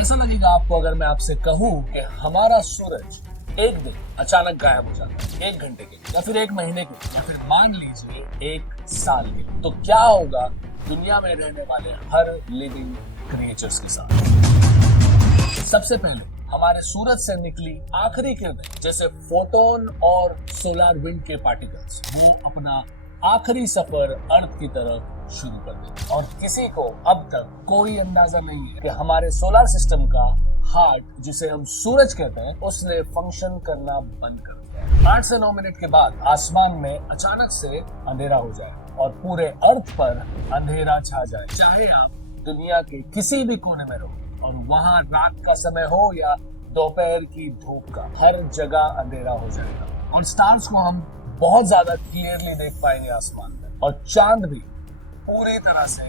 कैसा लगेगा आपको अगर मैं आपसे कहूँ कि हमारा सूरज एक दिन अचानक गायब हो जाता है, 1 घंटे के लिए या फिर 1 महीने के लिए या फिर मान लीजिए 1 साल के लिए, तो क्या होगा दुनिया में रहने वाले हर लिविंग क्रिएचर्स के साथ। सबसे पहले हमारे सूरज से निकली आखिरी किरणें जैसे फोटोन और सोलर विंड के पार्टिकल्स वो अपना आखिरी सफर अर्थ की तरफ शुरू कर देते, और किसी को अब तक कोई अंदाजा नहीं है कि हमारे सोलर सिस्टम का हार्ट जिसे हम सूरज कहते हैं उसने फंक्शन करना बंद कर दिया। 8 से 9 मिनट के बाद आसमान में अचानक से अंधेरा हो जाए और पूरे अर्थ पर अंधेरा छा जाए, चाहे आप दुनिया के किसी भी कोने में रहो और वहां रात का समय हो या दोपहर की धूप का, हर जगह अंधेरा हो जाएगा और स्टार्स को हम बहुत ज्यादा क्लियरली देख पाएंगे आसमान में, और चांद भी पूरी तरह से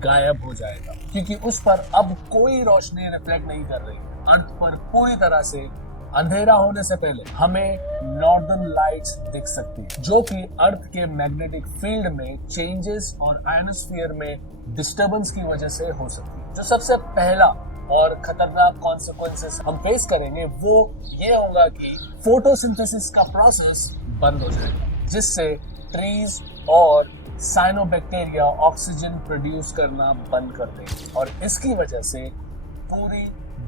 गायब हो जाएगा क्योंकि उस पर अब कोई रोशनी रिफ्लेक्ट नहीं कर रही है। अर्थ पर पूरी तरह से अंधेरा होने से पहले हमें नॉर्दर्न लाइट्स दिख सकती है, जो कि अर्थ के मैग्नेटिक फील्ड में चेंजेस और आयनोस्फीयर में डिस्टर्बेंस की वजह से हो सकती है। जो सबसे पहला और खतरनाक कॉन्सिक्वेंसेस हम फेस करेंगे वो ये होगा कि फोटोसिंथेसिस का प्रोसेस बंद हो जाएगा, जिससे ट्रीज और साइनोबैक्टीरिया ऑक्सीजन प्रोड्यूस करना बंद कर देंगे और इसकी वजह से पूरी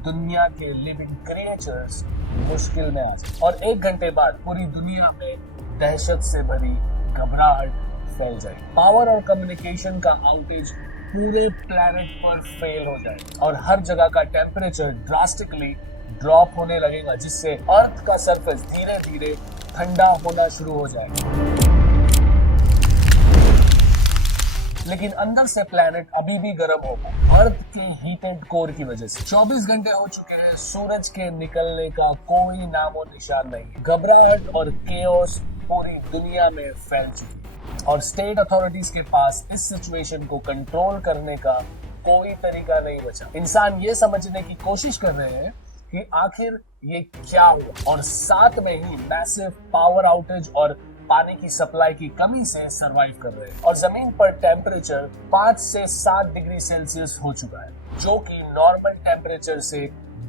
दुनिया के लिविंग क्रिएचर्स मुश्किल में आ जाए और 1 घंटे बाद पूरी दुनिया में दहशत से भरी घबराहट फैल जाए। पावर और कम्युनिकेशन का आउटेज पूरे प्लैनेट पर फेल हो जाए और हर जगह का टेम्परेचर ड्रास्टिकली ड्रॉप होने लगेगा, जिससे अर्थ का सरफेस धीरे धीरे ठंडा होना शुरू हो जाएगा। लेकिन अंदर से प्लैनेट अभी भी गर्म होगा अर्थ के हीटेड कोर की वजह से। 24 घंटे हो चुके हैं, सूरज के निकलने का कोई नामो निशान नहीं। घबराहट और केओस पूरी दुनिया में फैल चुकी है और स्टेट अथॉरिटीज के पास इस सिचुएशन को कंट्रोल करने का कोई तरीका नहीं बचा। इंसान ये समझने की कोशिश कर रहे हैं कि आखिर ये क्या हुआ, और साथ में ही मैसिव पावर आउटेज और पानी की सप्लाई की कमी से सरवाइव कर रहे हैं। और जमीन पर टेम्परेचर 5 से 7 डिग्री सेल्सियस हो चुका है, जो कि नॉर्मल टेम्परेचर से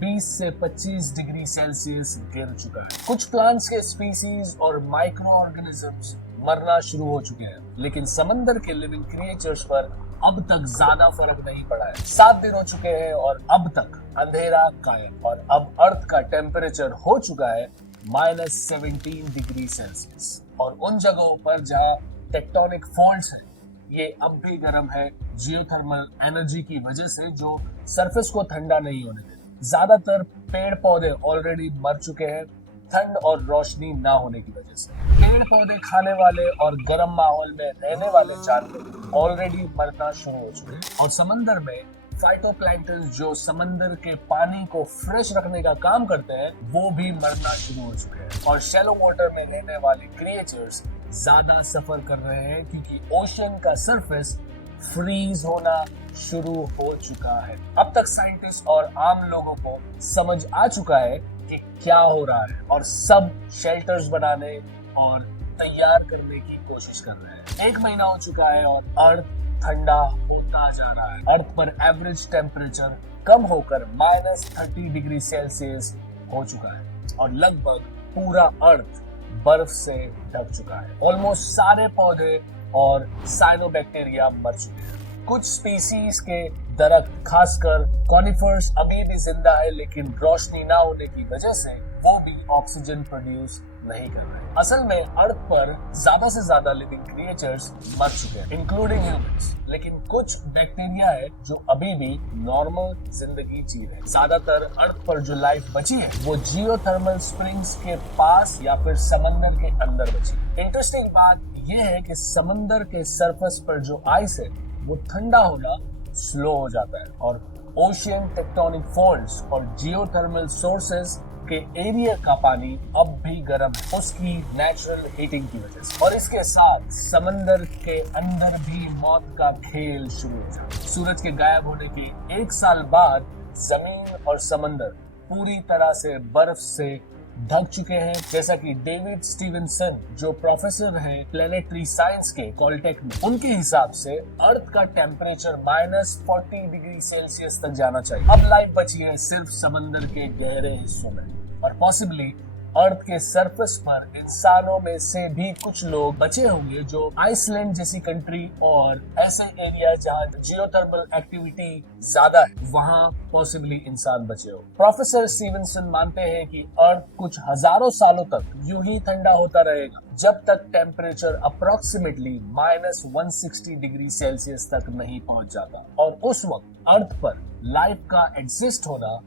20 से 25 डिग्री सेल्सियस गिर चुका है। कुछ प्लांट्स के स्पीसीज और माइक्रो ऑर्गेनिजम्स मरना शुरू हो चुके हैं, लेकिन समंदर के लिविंग क्रिएचर्स पर अब तक ज्यादा फर्क नहीं पड़ा है। 7 दिन हो चुके हैं और अब तक अंधेरा कायम, और अब अर्थ का टेम्परेचर हो चुका है -17 डिग्री सेल्सियस। और उन जगहों पर जहां टेक्टोनिक फॉल्ट्स हैं, ये अब भी गर्म है जियोथर्मल एनर्जी की वजह से, जो सरफेस को ठंडा नहीं होने देती। ज्यादातर पेड़ पौधे ऑलरेडी मर चुके हैं ठंड और रोशनी ना होने की वजह से। पेड़ पौधे खाने वाले और गर्म माहौल में रहने वाले जानवर ऑलरेडी मरना शुरू हो चुके हैं, और समंदर में फाइटोप्लैंक्टन जो समंदर के पानी को फ्रेश रखने का काम करते हैं वो भी मरना शुरू हो चुके हैं। और शैलो वाटर में रहने वाले क्रिएचर्स ज्यादा सफर कर रहे हैं क्योंकि ओशन का सरफेस फ्रीज होना शुरू हो चुका है। अब तक साइंटिस्ट और आम लोगों को समझ आ चुका है कि क्या हो रहा है, और सब शेल्टर्स बनाने और तैयार करने की कोशिश कर रहे हैं। 1 महीना हो चुका है और अर्थ ठंडा होता जा रहा है। अर्थ पर एवरेज टेम्परेचर कम होकर -30 डिग्री सेल्सियस हो चुका है और लगभग पूरा अर्थ बर्फ से ढक चुका है। ऑलमोस्ट सारे पौधे और साइनोबैक्टीरिया मर चुके हैं। कुछ स्पीसीज के दरख्त, खासकर कॉनिफर्स, अभी भी जिंदा है, लेकिन रोशनी ना होने की वजह से वो भी ऑक्सीजन प्रोड्यूस नहीं कर रहे। असल में अर्थ पर ज्यादा से ज्यादा लिविंग क्रिएचर्स मर चुके हैं, इंक्लूडिंग ह्यूमंस, लेकिन कुछ बैक्टीरिया है जो अभी भी नॉर्मल जिंदगी जी रहे हैं। ज्यादातर अर्थ पर जो लाइफ बची है वो जियोथर्मल स्प्रिंग्स के पास या फिर समंदर के अंदर बची है। इंटरेस्टिंग बात यह है कि समंदर के सरफेस पर जो आइस है वो ठंडा होना स्लो हो जाता है, और ओशियन टेक्टोनिक फॉल्ट्स और जियोथर्मल सोर्सेज के एरिया का पानी अब भी गर्म है उसकी नेचुरल हीटिंग की वजह से। और इसके साथ समंदर के अंदर भी मौत का खेल शुरू हो जाता है। सूरज के गायब होने के 1 साल बाद जमीन और समंदर पूरी तरह से बर्फ से ढक चुके हैं। जैसा कि डेविड स्टीवनसन जो प्रोफेसर हैं प्लेनेटरी साइंस के कॉलटेक में, उनके हिसाब से अर्थ का टेम्परेचर -40 डिग्री सेल्सियस तक जाना चाहिए। अब लाइफ बची है सिर्फ समंदर के गहरे हिस्सों में, और पॉसिबली अर्थ के सरफेस पर इंसानों में से भी कुछ लोग बचे होंगे जो आइसलैंड जैसी कंट्री और ऐसे एरिया जहाँ जियोथर्मल एक्टिविटी ज्यादा है, वहाँ पॉसिबली इंसान बचे हो। प्रोफेसर स्टीवनसन मानते हैं कि अर्थ कुछ हजारों सालों तक यूं ही ठंडा होता रहेगा जब तक टेम्परेचर अप्रोक्सीमेटली -160 डिग्री सेल्सियस तक नहीं पहुंच जाता, और उस वक्त अर्थ पर लाइफ का एग्जिस्ट होना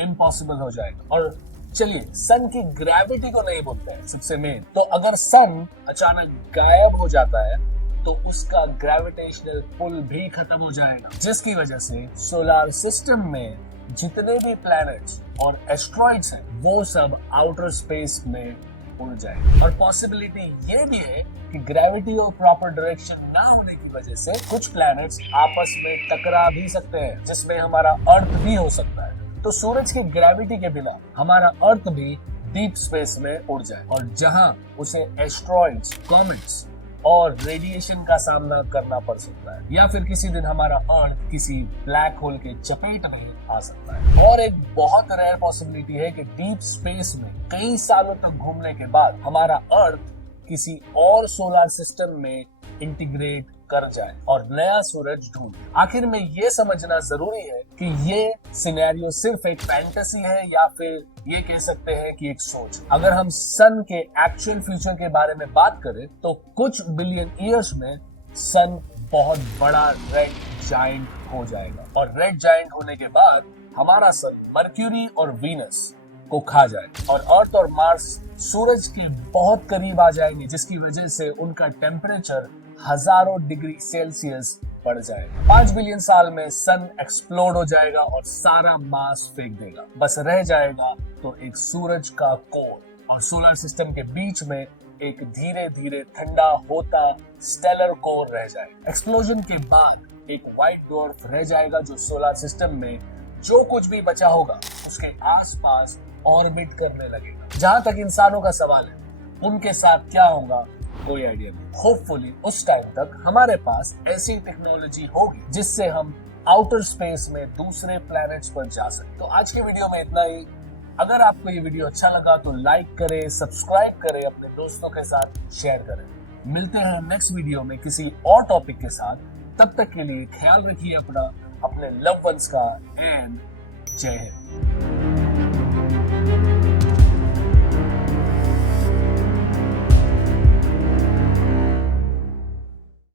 इम्पॉसिबल हो जाएगा। और चलिए सन की ग्रेविटी को नहीं बोलते हैं सबसे मेन, तो अगर सन अचानक गायब हो जाता है तो उसका ग्रेविटेशनल पुल भी खत्म हो जाएगा, जिसकी वजह से सोलर सिस्टम में जितने भी प्लैनेट्स और एस्ट्रॉइड्स हैं वो सब आउटर स्पेस में उड़ जाएंगे। और पॉसिबिलिटी ये भी है कि ग्रेविटी और प्रॉपर डायरेक्शन ना होने की वजह से कुछ प्लैनेट्स आपस में टकरा भी सकते हैं, जिसमें हमारा अर्थ भी हो सकता है। तो सूरज की ग्रेविटी के बिना हमारा अर्थ भी डीप स्पेस में उड़ जाए, और जहां उसे एस्ट्रॉइड्स, कॉमेट्स और रेडिएशन का सामना करना पड़ सकता है, या फिर किसी दिन हमारा अर्थ किसी ब्लैक होल के चपेट में आ सकता है। और एक बहुत रेयर पॉसिबिलिटी है कि डीप स्पेस में कई सालों तक घूमने के बाद हमारा अर्थ किसी और सोलर सिस्टम में इंटीग्रेट कर जाए और नया सूरज ढूंढे। आखिर में ये समझना जरूरी है कि ये सिनेरियो सिर्फ एक फैंटेसी है या फिर ये कह सकते हैं कि एक सोच। अगर हम सन के एक्चुअल फ्यूचर के बारे में बात करें तो कुछ बिलियन ईयर्स में सन बहुत बड़ा रेड जायंट हो जाएगा, और रेड जायंट होने के बाद हमारा सन मर्क्यूरी और वीनस को खा जाए और अर्थ और मार्स सूरज के बहुत करीब आ जाएंगे, जिसकी वजह से उनका टेम्परेचर हजारों डिग्री सेल्सियस बढ़ जाएगा। 5 बिलियन साल में सन एक्सप्लोड हो जाएगा और सारा मास फेंक देगा। बस रह जाएगा तो एक सूरज का कोर, और सोलर सिस्टम के बीच में एक धीरे धीरे ठंडा होता स्टेलर कोर रह जाएगा। एक्सप्लोजन के बाद एक व्हाइट ड्वार्फ रह जाएगा जो सोलर सिस्टम में जो कुछ भी बचा होगा उसके आसपास ऑर्बिट करने लगेगा। जहां तक इंसानों का सवाल है, उनके साथ क्या होगा कोई आइडिया नहीं। होपफुली उस टाइम तक हमारे पास ऐसी टेक्नोलॉजी होगी जिससे हम आउटर स्पेस में दूसरे प्लैनेट्स पर जा सकते। तो आज के वीडियो में इतना ही। अगर आपको ये वीडियो अच्छा लगा तो लाइक करें, सब्सक्राइब करें, अपने दोस्तों के साथ शेयर करें। मिलते हैं नेक्स्ट वीडियो में किसी और टॉपिक के साथ। तब तक के लिए ख्याल रखिए अपना, अपने लव वंस का, एंड जय हिंद।